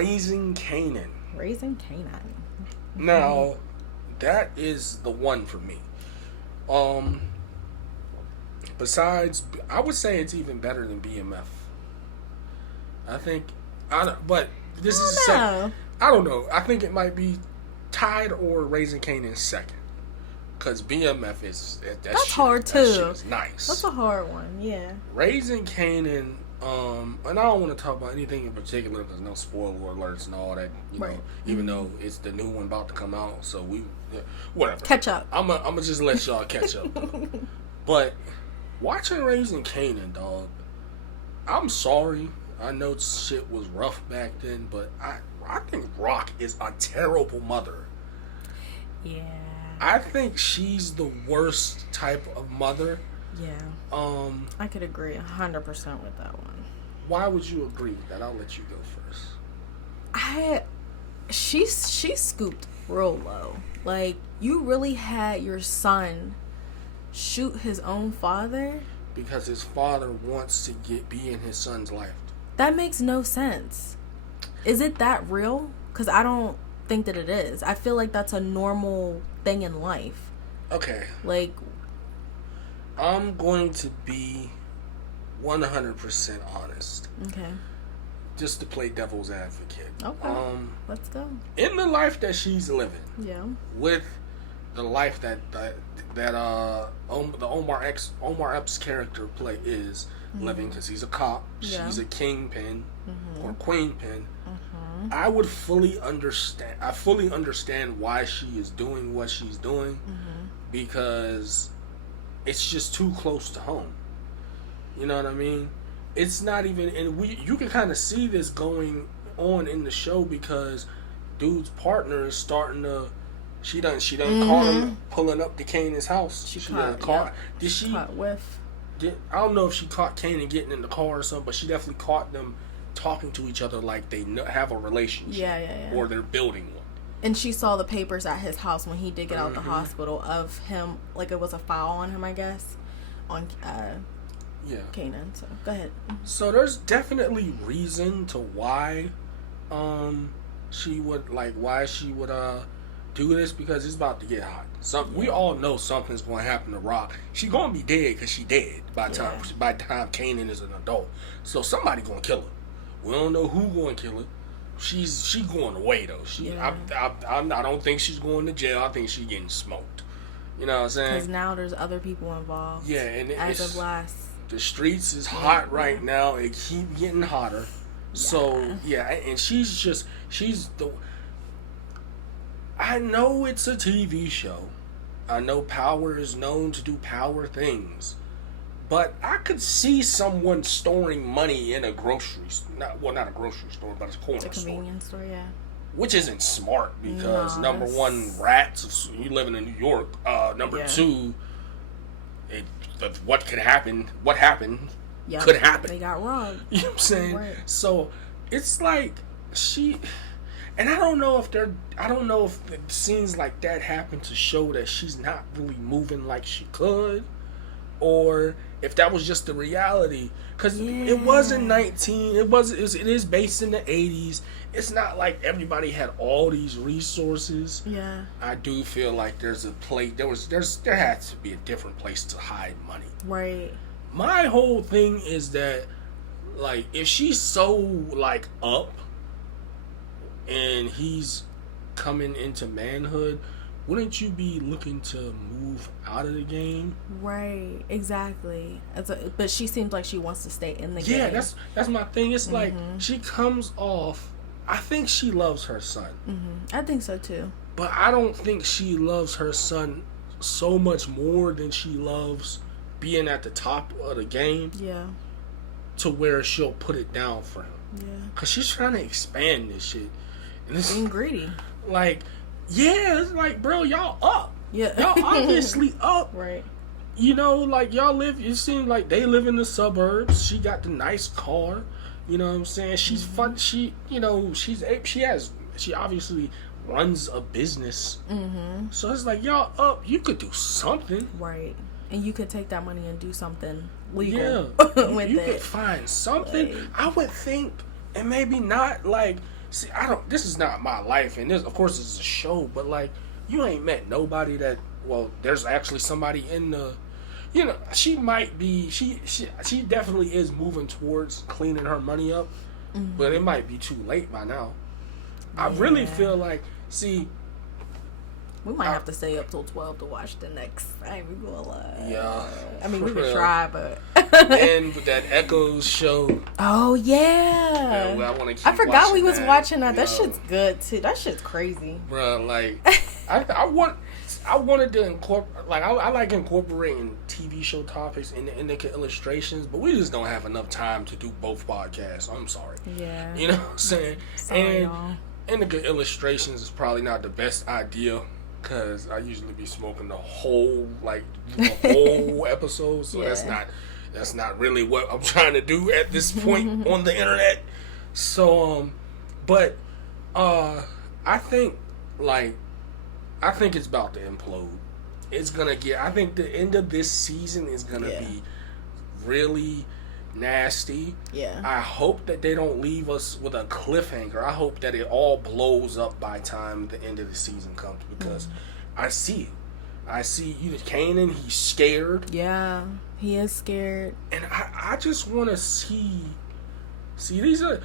Raising Kanan. Raising Kanan. Now, that is the one for me. Um, Besides, I would say it's even better than BMF. I think, but this is second. I don't know. I think it might be tied or Raising Kanan second. Because BMF that's hard too. That shit is nice. That's a hard one, yeah. Raising Kanan, and I don't want to talk about anything in particular because no spoiler alerts and all that, you know. Even though it's the new one about to come out, so whatever. Catch up. I'm gonna just let y'all catch up. But watching Raising Kanan, dog, I'm sorry. I know shit was rough back then, but I think Rock is a terrible mother. Yeah. I think she's the worst type of mother. Yeah. I could agree 100% with that one. Why would you agree with that? I'll let you go first. She scooped real low. Like, you really had your son shoot his own father? Because his father wants to be in his son's life. That makes no sense. Is it that real? Because I don't think that it is. I feel like that's a normal thing in life. Okay. Like, I'm going to be 100% honest. Okay. Just to play devil's advocate. Okay. Let's go. In the life that she's living. Yeah. With the life that the Omar Epps character is living, because he's a cop. Yeah. She's a kingpin or queenpin. I would fully understand. I fully understand why she is doing what she's doing, because it's just too close to home. You know what I mean? It's not even, and you can kind of see this going on in the show, because dude's partner is starting to. She done caught him pulling up to Kanan's house. She caught. Yep. Did she? Caught with. I don't know if she caught Kanan getting in the car or something, but she definitely caught them talking to each other like they have a relationship. Yeah. Or they're building one. And she saw the papers at his house when he did get out of the hospital of him, like it was a foul on him, I guess, on Kanan. So go ahead. So there's definitely reason to why she would do this, because it's about to get hot. We all know something's going to happen to Rock. She's going to be dead because she dead by the time Kanan is an adult. So somebody going to kill her. We don't know who going to kill her. She going away though. I don't think she's going to jail. I think she's getting smoked. You know what I'm saying? Because now there's other people involved. Yeah, and as of last, the streets is hot right now. It keep getting hotter. Yeah. So yeah, and she's the. I know it's a TV show. I know Power is known to do power things. But I could see someone storing money in a grocery store. Not a grocery store, but a corner store. A convenience store, yeah. Which isn't smart, because number one, rats. You living in New York. Number two, what could happen? What happened could happen. They got robbed. You know what I'm saying? Right. So it's like and I don't know if it scenes like that happen to show that she's not really moving like she could, or if that was just the reality, because it wasn't 19. It is based in the 80s. It's not like everybody had all these resources. Yeah, I do feel like there's a place. There had to be a different place to hide money. Right. My whole thing is that, like, if she's so like up, and he's coming into manhood, wouldn't you be looking to move out of the game? Right, exactly. But she seems like she wants to stay in the game. Yeah, that's my thing. It's like she comes off. I think she loves her son. I think so too. But I don't think she loves her son so much more than she loves being at the top of the game. Yeah. To where she'll put it down for him. Yeah. Because she's trying to expand this shit. And it's being greedy. Like, it's like, bro, y'all up. Yeah. Y'all obviously up. Right. You know, like, it seems like they live in the suburbs. She got the nice car. You know what I'm saying? She's fun. She obviously runs a business. So it's like, y'all up. You could do something. Right. And you could take that money and do something legal. Yeah. You could find something. Like, I would think, and maybe not, like, see, I don't. This is not my life, and this, of course, this is a show. But like, you ain't met nobody that. Well, there's actually somebody in the. You know, she might be. She definitely is moving towards cleaning her money up, but it might be too late by now. I really feel like, see. We might have to stay up till 12 to watch the next. I ain't even gonna lie. Yeah. I mean, we could try, but. And with that Echoes show. Oh, yeah. I forgot we was watching that. That shit's good, too. That shit's crazy. Bruh, like, I wanted to incorporate, like, I like incorporating TV show topics in the Indica illustrations, but we just don't have enough time to do both podcasts. I'm sorry. Yeah. You know what I'm saying? Sorry, y'all. Indica illustrations is probably not the best idea. Because I usually be smoking the whole episode, so that's not really what I'm trying to do at this point on the internet. So, but I think it's about to implode. It's gonna get. I think the end of this season is gonna be really nasty. Yeah. I hope that they don't leave us with a cliffhanger. I hope that it all blows up by the time the end of the season comes, because I see you, Kanan, he's scared. Yeah, he is scared. And I just want to see these are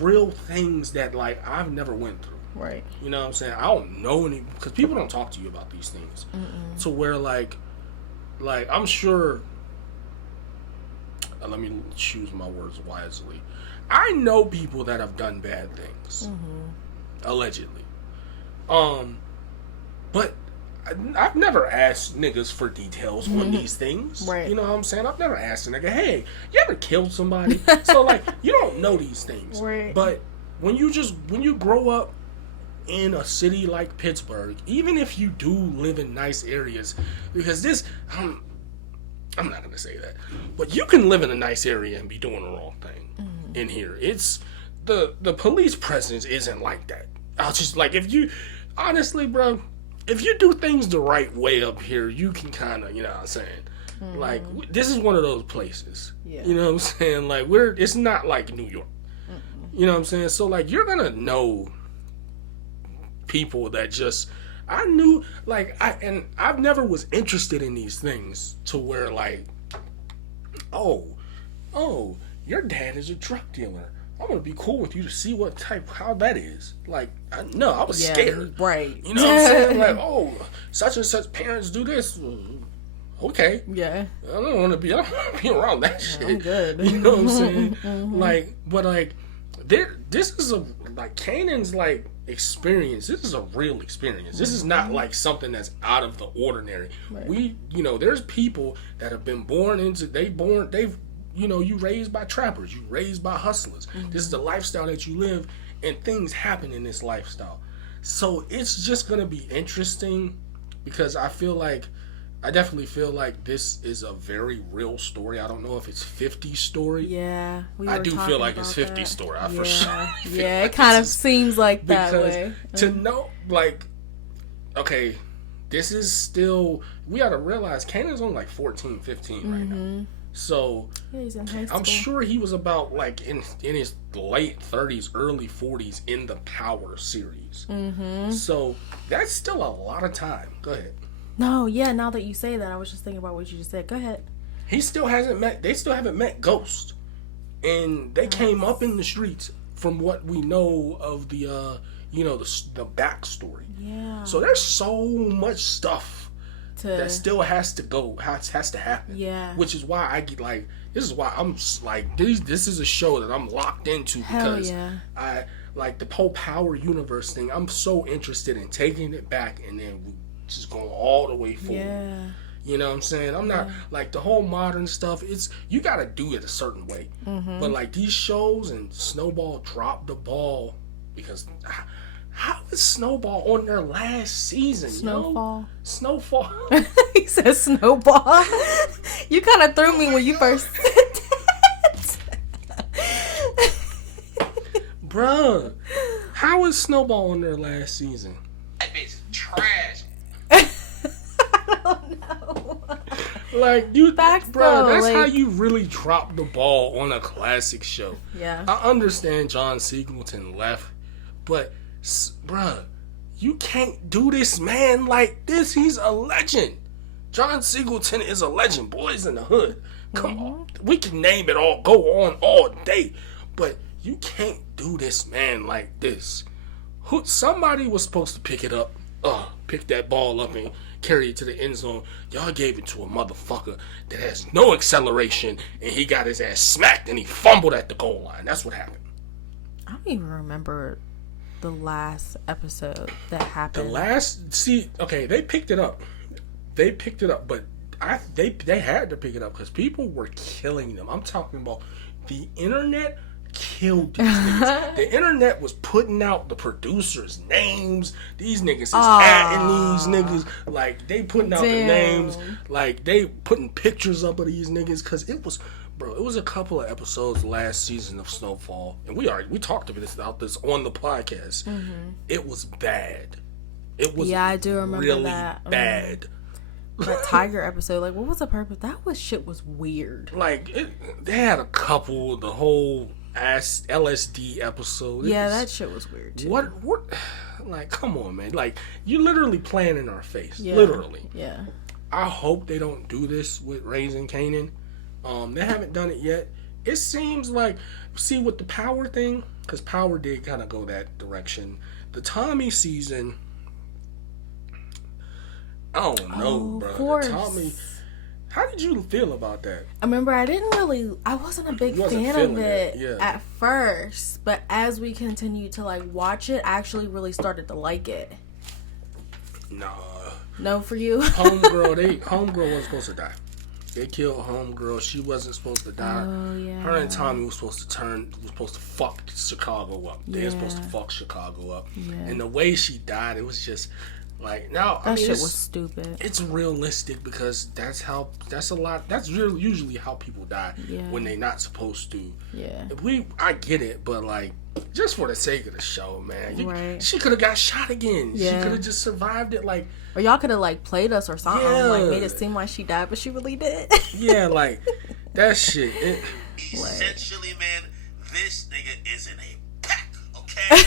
real things that like I've never went through. Right. You know what I'm saying? I don't know any, because people don't talk to you about these things. To where like I'm sure. Let me choose my words wisely. I know people that have done bad things, allegedly. But I've never asked niggas for details on these things. Right. You know what I'm saying? I've never asked a nigga, hey, you ever killed somebody? So like, you don't know these things. Right. But when you grow up in a city like Pittsburgh, even if you do live in nice areas, because this, I'm not going to say that, but you can live in a nice area and be doing the wrong thing in here. It's the police presence isn't like that. I'll just like, if you, honestly, bro, if you do things the right way up here, you can kind of, you know what I'm saying? Like, this is one of those places. Yeah. You know what I'm saying? Like, it's not like New York. You know what I'm saying? So, like, you're going to know people that just, I knew, like, I've never was interested in these things to where, like, oh, your dad is a drug dealer. I'm going to be cool with you to see how that is. Like, I was scared. Right. You know what I'm saying? Like, oh, such and such parents do this. Okay. Yeah. I don't want to be around that shit. I'm good. You know what I'm saying? Like, but, like, this is like, Kanan's, like, experience. This is a real experience. This is not like something that's out of the ordinary. Right. There's people that have been born into, you raised by trappers, you raised by hustlers. This is the lifestyle that you live, and things happen in this lifestyle. So it's just gonna be interesting, because I definitely feel like this is a very real story. I don't know if it's 50's story. Yeah. I do feel like it's 50's story. I for sure. Yeah, it kind of seems like that way. To know, like, okay, this is still, we gotta realize Kanan's only like 14, 15 right now. So, he's in high school. I'm sure he was about like in his late 30s, early 40s in the Power series. So, that's still a lot of time. Go ahead. No, yeah, now that you say that, I was just thinking about what you just said. Go ahead. They still haven't met Ghost. And they came up in the streets from what we know of the the backstory. Yeah. So there's so much stuff that still has to happen. Yeah. Which is why I get like, this is why I'm like, this is a show that I'm locked into, because I like the whole Power universe thing. I'm so interested in taking it back and then just going all the way forward. Yeah. You know what I'm saying? I'm not like the whole modern stuff. It's, you got to do it a certain way. But like these shows, and Snowball dropped the ball, because how is Snowball on their last season? Snowfall. He said Snowball. You kind of threw me when you first said that. Bruh, how is Snowball on their last season? That bitch trash. I don't know. Like, you, Facts, bro, though, that's like, how you really drop the ball on a classic show. Yeah. I understand John Singleton left, but, bruh, you can't do this man like this. He's a legend. John Singleton is a legend. Boys in the Hood. Come on. We can name it all, go on all day. But you can't do this man like this. Somebody was supposed to pick it up. Pick that ball up and carry it to the end zone. Y'all gave it to a motherfucker that has no acceleration, and he got his ass smacked and he fumbled at the goal line. That's what happened. I don't even remember the last episode that happened. They picked it up. But they had to pick it up because people were killing them. I'm talking about the internet killed these niggas. The internet was putting out the producers' names. These niggas is adding these niggas. Like, they putting out the names. Like, they putting pictures up of these niggas. Because it was a couple of episodes last season of Snowfall. And we talked about this on the podcast. It was bad. It was I do remember really that. bad. That tiger episode, like, what was the purpose? Shit was weird. Like, they had a couple, the whole LSD episode. That shit was weird too. What? Like, come on, man. Like, you literally playing in our face. Yeah. Literally. Yeah. I hope they don't do this with Raising Kanan. They haven't done it yet. It seems like, with the Power thing, because Power did kind of go that direction. The Tommy season, I don't know, bro. Of course. Tommy, how did you feel about that? I remember I wasn't a big fan of it at first, but as we continued to like watch it, I actually really started to like it. Nah. No for you? Homegirl wasn't supposed to die. They killed Homegirl. She wasn't supposed to die. Oh, yeah. Her and Tommy was supposed to fuck Chicago up. They were supposed to fuck Chicago up. Yeah. And the way she died, it was just like, that shit was stupid. It's realistic because that's usually how people die when they're not supposed to. Yeah. I get it, but like, just for the sake of the show, man. She could have got shot again. Yeah. She could have just survived it, like. Or y'all could have like played us or something, like made it seem like she died, but she really did. Yeah, like that shit. Essentially, man, this nigga is in a pack, okay?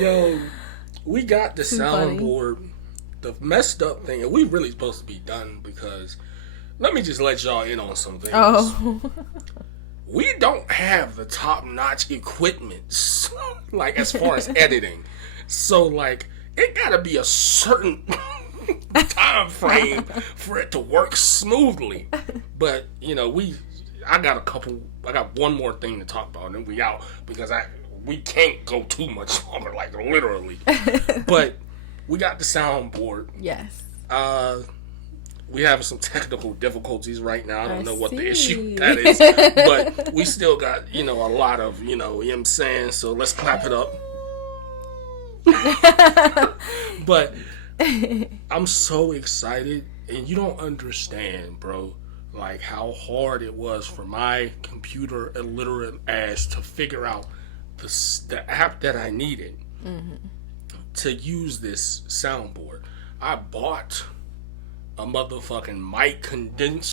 Yo, we got the soundboard. The messed up thing, and we really supposed to be done because let me just let y'all in on some things. Oh. We don't have the top-notch equipment, like, as far as editing. So, like, it gotta be a certain time frame for it to work smoothly. But, I got one more thing to talk about, and then we out, because we can't go too much longer, like, literally. But we got the soundboard. Yes. We have some technical difficulties right now. I don't know what the issue that is. But we still got, a lot of, you know what I'm saying? So let's clap it up. But I'm so excited. And you don't understand, bro, like how hard it was for my computer illiterate ass to figure out the app that I needed to use this soundboard. I bought a motherfucking mic condenser